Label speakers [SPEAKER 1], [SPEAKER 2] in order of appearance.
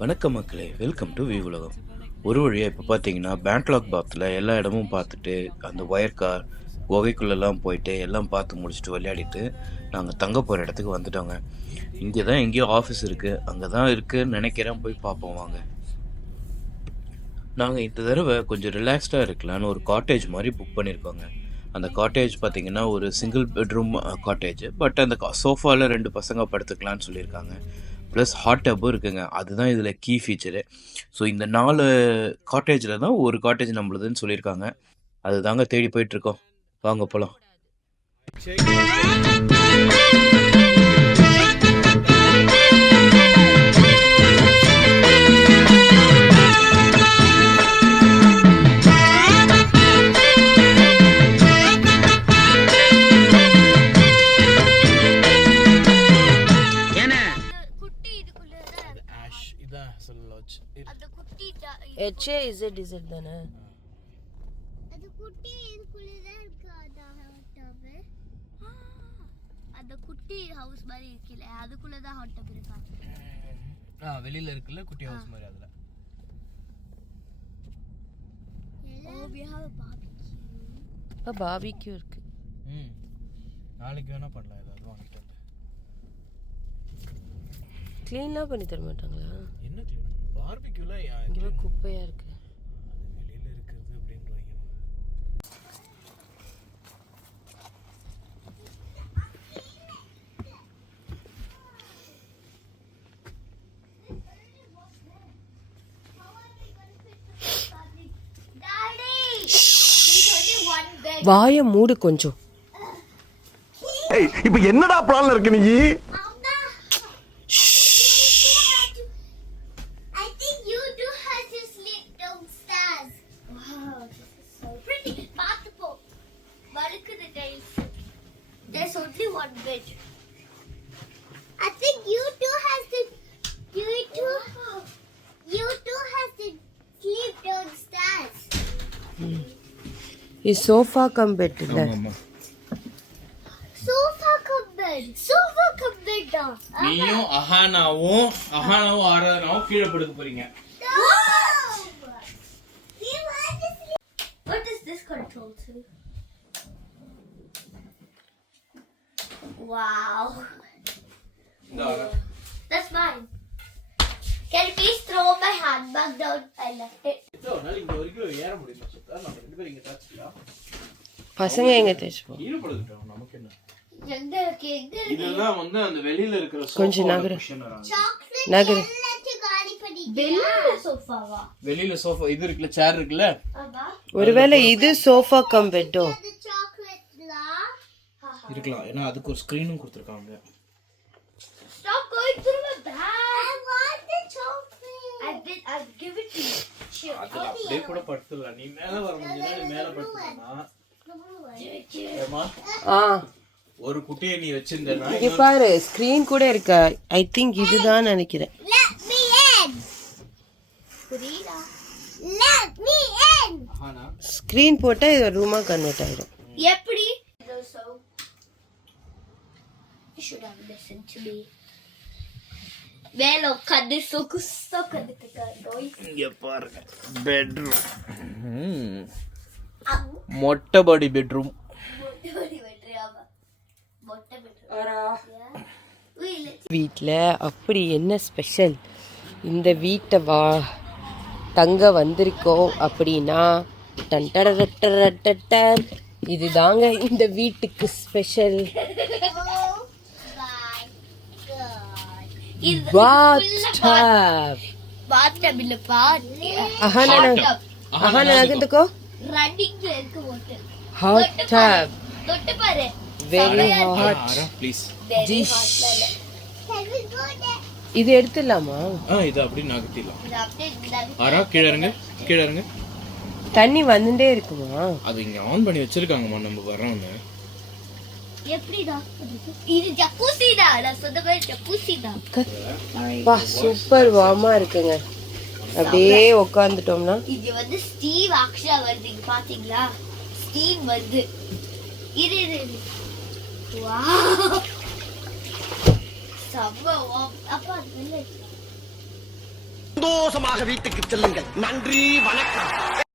[SPEAKER 1] வணக்கம் மக்களே welcome to we உலகம் ஒரு வழியாக இப்போ பார்த்தீங்கன்னா பேங்க்லாக் பாத்தில் எல்லா இடமும் பார்த்துட்டு அந்த ஒயர் கார் குகைக்குள்ளெல்லாம் போயிட்டு எல்லாம் பார்த்து முடிச்சுட்டு விளையாடிட்டு நாங்கள் தங்க போகிற இடத்துக்கு வந்துட்டோங்க. இங்கே தான் எங்கேயோ ஆஃபீஸ் இருக்குது அங்கே தான் இருக்குன்னு நினைக்கிறேன் போய் பார்ப்போம் வாங்க. நாங்கள் இந்த தடவை கொஞ்சம் ரிலாக்ஸ்டாக இருக்கலாம்னு ஒரு காட்டேஜ் மாதிரி புக் பண்ணியிருக்கோங்க அந்த காட்டேஜ் பார்த்தீங்கன்னா ஒரு சிங்கிள் பெட்ரூம் காட்டேஜ் பட் அந்த சோஃபாவில் ரெண்டு பசங்க படுத்துக்கலான்னு சொல்லியிருக்காங்க. ப்ளஸ் ஹாட் டப்பும் இருக்குங்க. அதுதான் இதில் கீ ஃபீச்சரு ஸோ இந்த நாலு காட்டேஜில் தான் ஒரு காட்டேஜ் நம்மளுதுன்னு சொல்லியிருக்காங்க. அதுதாங்க தேடி போயிட்டுருக்கோம் வாங்க போகலாம்
[SPEAKER 2] ஹெச்ஏ இசட் இசட் தானே?
[SPEAKER 3] அது குட்டி இருக்கு. ஆ, அந்த குட்டி ஹவுஸ் மாதிரி இருக்குல்ல அதுக்குள்ளதான் ஹாட் டப் இருக்கா?
[SPEAKER 4] ஆ வெளியில இருக்குல்ல குட்டி ஹவுஸ் மாதிரி அதுல.
[SPEAKER 3] we have a barbecue.
[SPEAKER 2] இப்போ பாபிக்யூ இருக்கு.
[SPEAKER 4] ம். நாளைக்கு வேணா பண்ணலாம் ஏதாவது வாங்கிட்டு வந்து.
[SPEAKER 2] க்ளீன்லாம் பண்ணி தர மாட்டாங்களா?
[SPEAKER 4] என்ன க்ளீன் பார்பிக்யூல
[SPEAKER 2] இங்கே போய் குப்பையாக
[SPEAKER 4] வெளியில இருக்குது அப்படின்றாங்க.
[SPEAKER 2] வாயை மூடு கொஞ்சம்.
[SPEAKER 5] இப்ப என்னடா பிளான்ல இருக்கு நீ?
[SPEAKER 3] only one bed. I think you two have to. You two. You two have to sleep downstairs.
[SPEAKER 2] இது சோஃபா கம் பெட் இல்லை
[SPEAKER 3] Sofa come bed. Sofa come bed. ah.
[SPEAKER 4] நீயும் அஹானாவும் அஹானாவும் ஆராதனாவும் கீழே படுக்க போறீங்க
[SPEAKER 3] Wow. That's mine. Can you please throw my handbag down? I left it.
[SPEAKER 4] இங்க வரைக்கும் ஏற முடியல சுத்தா நம்ம ரெண்டு பேரும் இங்க தாச்சுக்கலாம்
[SPEAKER 2] பசங்க எங்கே தேய்ச்சிப்போம்
[SPEAKER 3] எங்க இருக்கு எங்க இருக்கு
[SPEAKER 4] இதெல்லாம் வந்து அந்த வெளியில இருக்கிற
[SPEAKER 2] கொஞ்சம் நகரு. நகரு.
[SPEAKER 3] சோஃபாவா
[SPEAKER 4] வெளியில சோஃபா இது இருக்குல்ல சேர் இருக்குல்ல
[SPEAKER 3] ஆமா
[SPEAKER 2] ஒருவேளை இது சோஃபா கம் பெட்டோ
[SPEAKER 4] இருக்கலாம். ஏன்னா அதுக்கு ஒரு ஸ்கிரீனும் கொடுத்துருக்காங்க. அப்படியே கூட படுத்துடலாம். நீ மேல வர முடிஞ்சா நீ மேல
[SPEAKER 2] ஆ.
[SPEAKER 4] ஒரு குட்டியை நீ வச்சிருந்தேன்னா
[SPEAKER 2] இங்கே பாரு ஸ்க்ரீன் கூட இருக்கா? ஐ திங்க் இதுதான் நினைக்கிறேன்.
[SPEAKER 3] Let me in. Frida. Let me in.
[SPEAKER 4] ஆனா
[SPEAKER 2] ஸ்க்ரீன் போட்டால் இது ரூமாக கன்வெர்ட் ஆகிடும்
[SPEAKER 3] எப்படி? You should have listened to me. மேல உட்காந்து சொகுசா உட்காந்துட்டு
[SPEAKER 4] பாருங்க பெட்ரூம் மொட்டை பாடி பெட்ரூம்
[SPEAKER 3] மொட்டை பெட்ரூம்
[SPEAKER 2] வீட்டில் அப்படி என்ன ஸ்பெஷல் இந்த வீட்டை வா தங்க வந்திருக்கோம் அப்படின்னா. இதுதாங்க இந்த வீட்டுக்கு ஸ்பெஷல் பாத் டப்
[SPEAKER 3] இல்ல பாத்
[SPEAKER 2] அஹான அஹான நகர்ந்துக்கோ
[SPEAKER 3] ரன்னிங்ல இருக்கு மொட்டை
[SPEAKER 2] ஹாட் டப்
[SPEAKER 3] தொட்டு பாரு.
[SPEAKER 2] வெரி ஹாட்
[SPEAKER 4] ப்ளீஸ்
[SPEAKER 3] இல்ல
[SPEAKER 2] இது எடுத்துடலாமா?
[SPEAKER 4] ஆ இது அப்படி
[SPEAKER 3] இருந்தாலும்
[SPEAKER 4] ஆரா கீழே இருங்க கீழே இருங்க
[SPEAKER 2] தண்ணி வந்துட்டே இருக்குமா?
[SPEAKER 4] அது இங்க ஆன் பண்ணி வச்சிருக்காங்கம்மா நம்ம வரோன்னு
[SPEAKER 2] சூப்பர் வார்மா இருக்குங்க. அப்படியே உக்காந்துட்டோம்னா
[SPEAKER 3] இது வந்து ஸ்டீவ் ஆக்ஷா வருது. பாத்தீங்களா? ஸ்டீவ் வருது. வெளில இருக்கு.
[SPEAKER 6] சந்தோஷமாக வீட்டுக்கு செல்லுங்கள். நன்றி வணக்கம்.